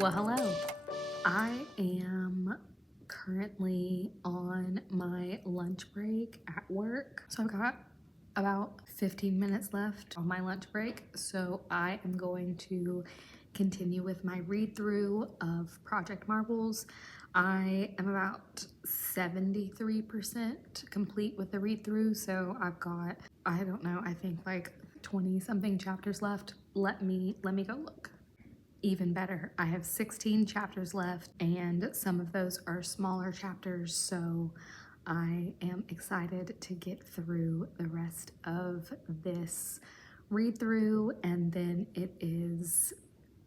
Well, hello. I am currently on my lunch break at work. So I've got about 15 minutes left on my lunch break. So I am going to continue with my read through of Project Marbles. I am about 73% complete with the read through. So I've got, I don't know, I think like 20 something chapters left. Let me go look. Even better, I have 16 chapters left, and some of those are smaller chapters, so I am excited to get through the rest of this read through, and then it is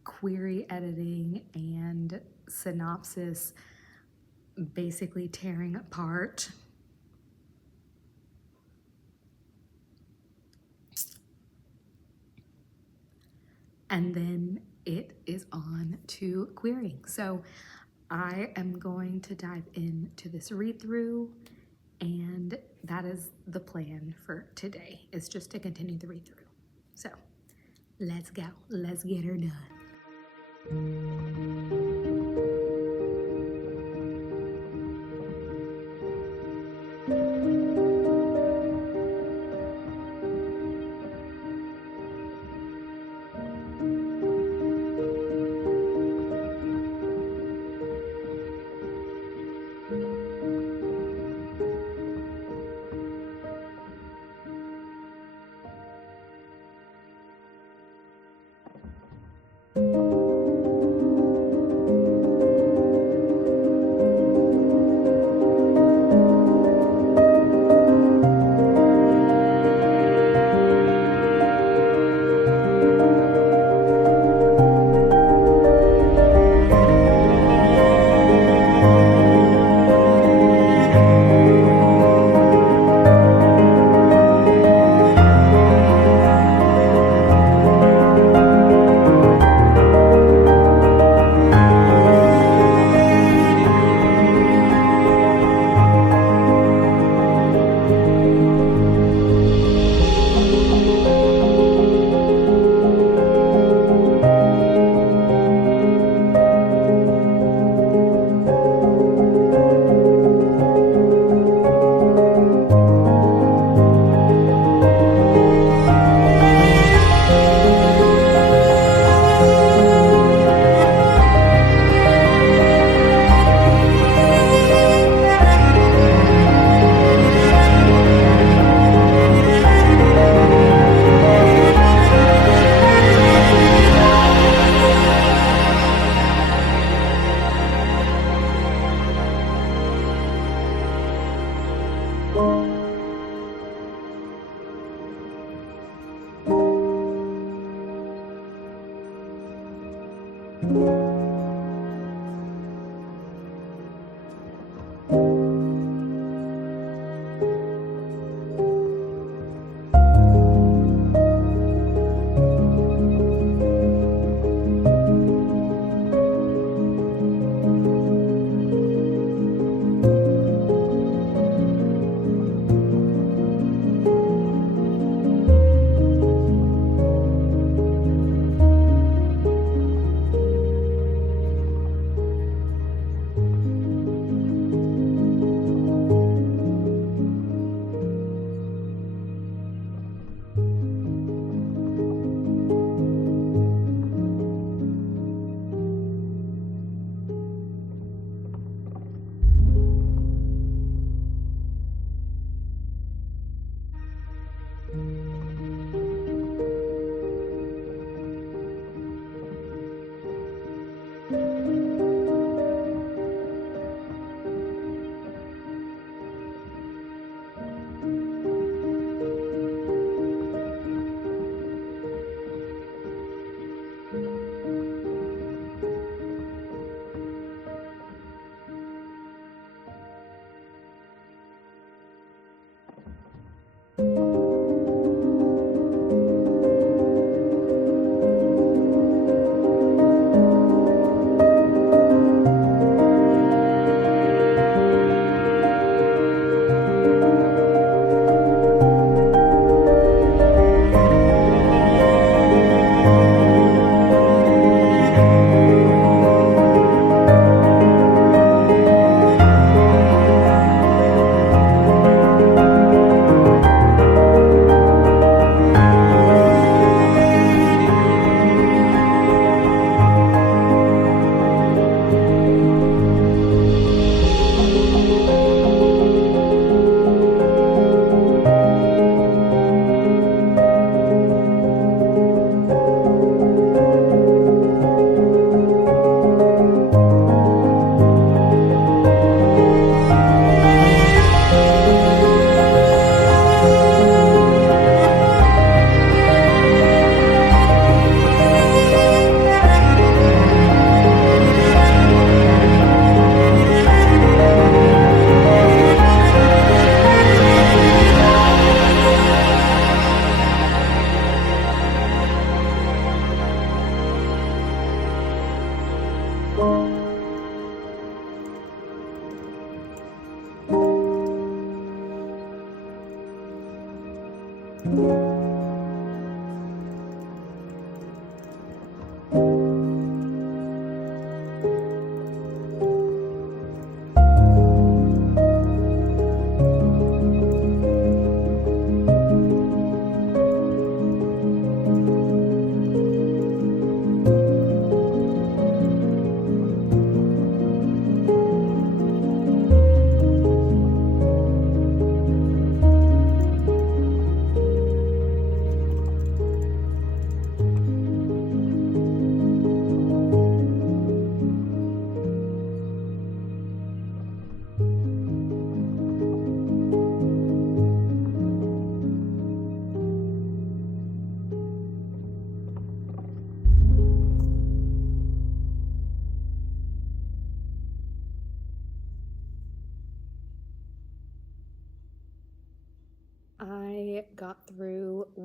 query editing and synopsis, basically tearing apart and then it is on to querying. So I am going to dive into this read through, and that is the plan for today, is just to continue the read through. So let's go, let's get her done.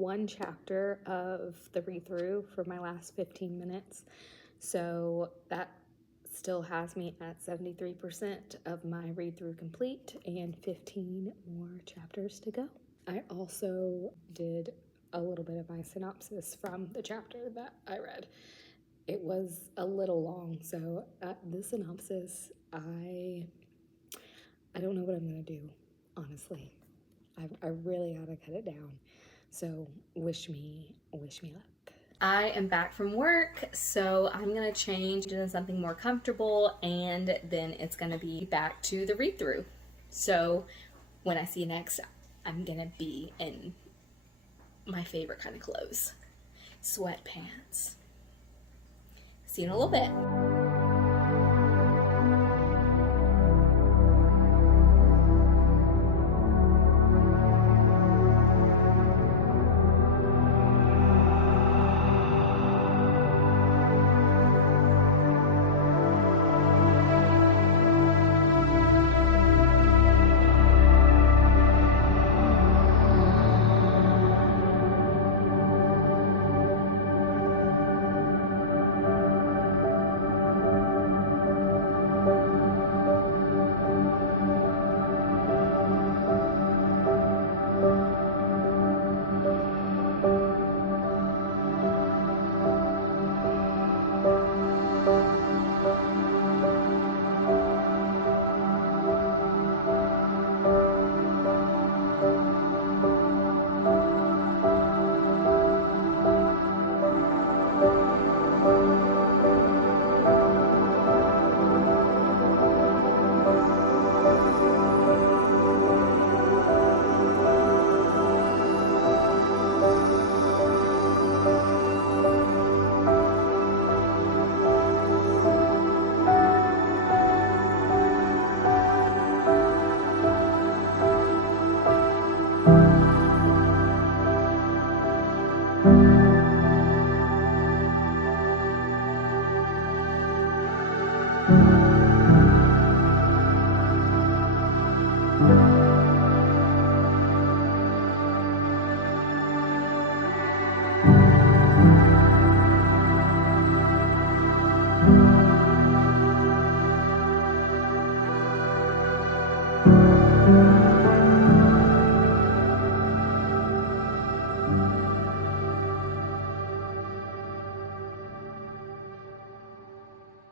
one chapter of the read-through for my last 15 minutes. So that still has me at 73% of my read-through complete and 15 more chapters to go. I also did a little bit of my synopsis from the chapter that I read. It was a little long, so the synopsis, I don't know what I'm gonna do, honestly. I really gotta cut it down. So wish me luck. I am back from work, so I'm gonna change into something more comfortable, and then it's gonna be back to the read-through. So when I see you next, I'm gonna be in my favorite kind of clothes, sweatpants. See you in a little bit.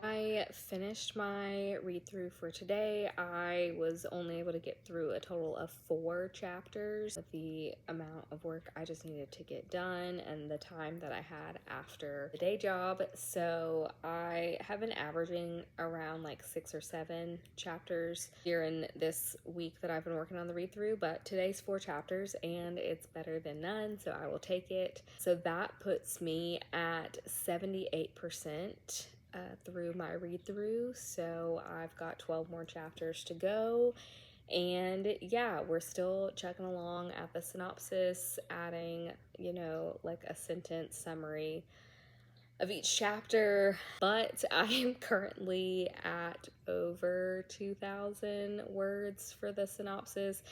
I finished my read-through for today. I was only able to get through a total of 4 chapters. With the amount of work I just needed to get done and the time that I had after the day job. So I have been averaging around like 6 or 7 chapters here in this week that I've been working on the read-through, but today's 4 chapters and it's better than none, so I will take it. So that puts me at 78% through my read-through, so I've got 12 more chapters to go. And yeah, we're still chugging along at the synopsis, adding, you know, like a sentence summary of each chapter, but I am currently at over 2,000 words for the synopsis,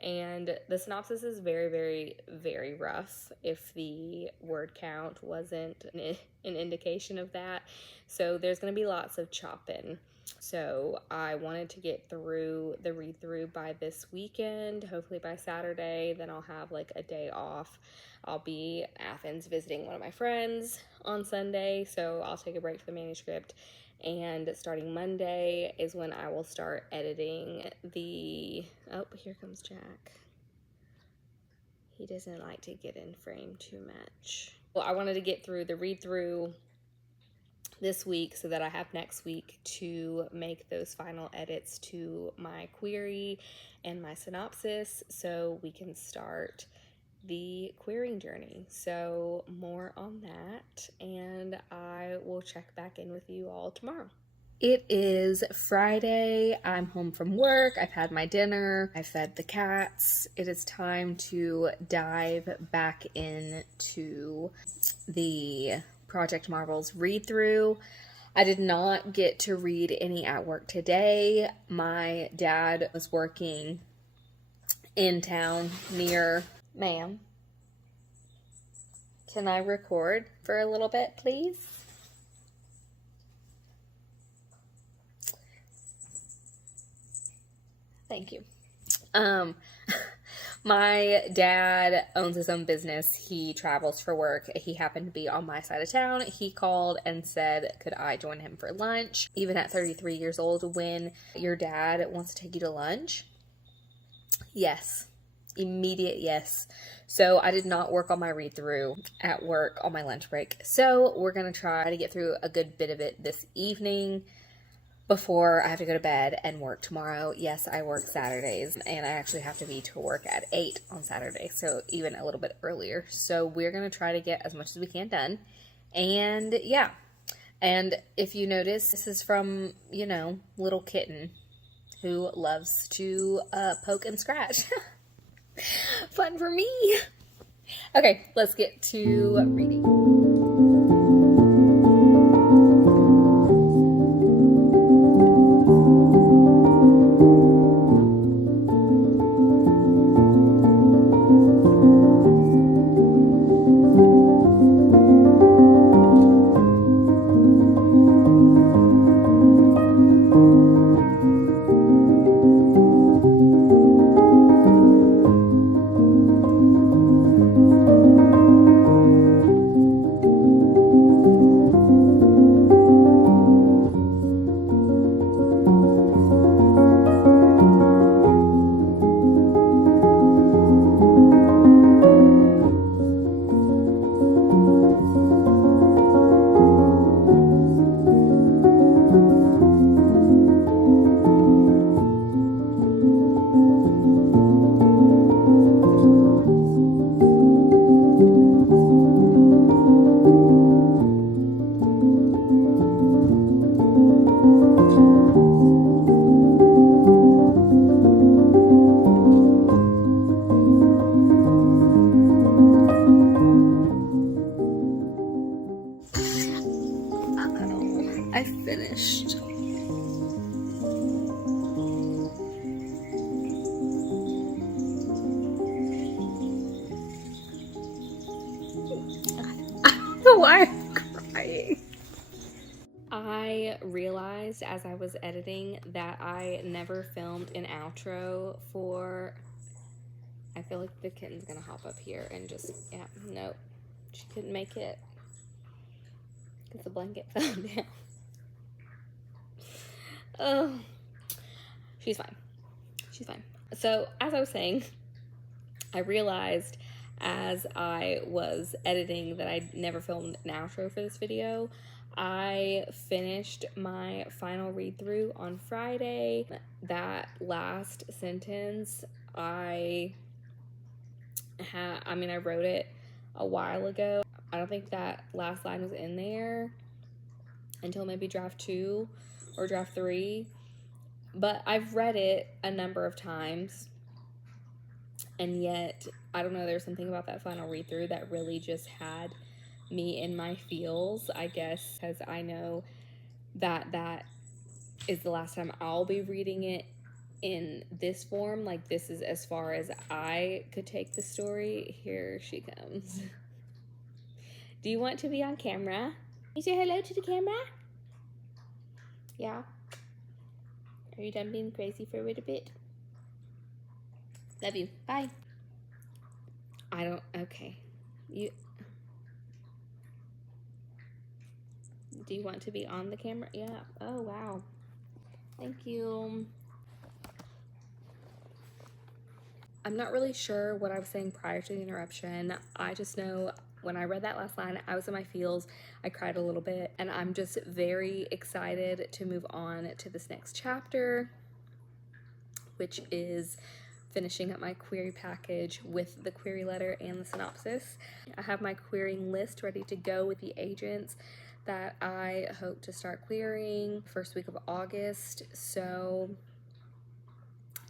and the synopsis is very, very, very rough if the word count wasn't an indication of that. So there's going to be lots of chopping. So I wanted to get through the read-through by this weekend, hopefully by Saturday. Then I'll have like a day off. I'll be in Athens visiting one of my friends on Sunday, so I'll take a break from the manuscript. And starting Monday is when I will start editing the... Oh, here comes Jack. He doesn't like to get in frame too much. Well, I wanted to get through the read-through this week so that I have next week to make those final edits to my query and my synopsis so we can start the querying journey. So more on that, and I will check back in with you all tomorrow. It is Friday. I'm home from work. I've had my dinner. I fed the cats. It is time to dive back into the Project Marvel's read-through. I did not get to read any at work today. My dad was working in town near... Ma'am, Can I record for a little bit, please? Thank you. My dad owns his own business. He travels for work. He happened to be on my side of town. He called and said, could I join him for lunch? Even at 33 years old, when your dad wants to take you to lunch? Yes. Immediate yes. So I did not work on my read through at work on my lunch break. So we're going to try to get through a good bit of it this evening before I have to go to bed and work tomorrow. Yes, I work Saturdays, and I actually have to be to work at 8 on Saturday, so even a little bit earlier. So we're going to try to get as much as we can done. And yeah, and if you notice, this is from, you know, little kitten who loves to poke and scratch. Fun for me. Okay, let's get to reading. I finished. I don't know why I'm crying. I realized as I was editing that I never filmed an outro for... I feel like the kitten's gonna hop up here and just... Yeah, nope. She couldn't make it. Because the blanket fell down. Oh, she's fine. She's fine. So, as I was saying, I realized as I was editing that I never filmed an outro for this video. I finished my final read through on Friday. That last sentence, I wrote it a while ago. I don't think that last line was in there until maybe draft 2 or draft 3, but I've read it a number of times, and yet I don't know, there's something about that final read through that really just had me in my feels, I guess, because I know that that is the last time I'll be reading it in this form. Like, this is as far as I could take the story. Here she comes. Do you want to be on camera? You say hello to the camera? Yeah. Are you done being crazy for a little bit? Love you. Bye. Okay. Do you want to be on the camera? Yeah. Oh, wow. Thank you. I'm not really sure what I was saying prior to the interruption. I just know when I read that last line, I was in my feels. I cried a little bit, and I'm just very excited to move on to this next chapter, which is finishing up my query package with the query letter and the synopsis. I have my querying list ready to go with the agents that I hope to start querying first week of August. So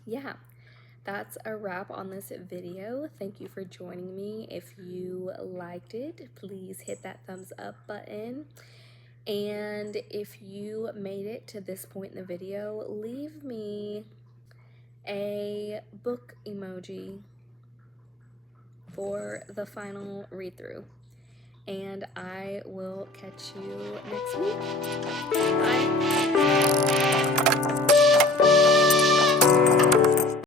yeah, that's a wrap on this video. Thank you for joining me. If you liked it, please hit that thumbs up button. And if you made it to this point in the video, leave me a book emoji for the final read through. and I will catch you next week. Bye.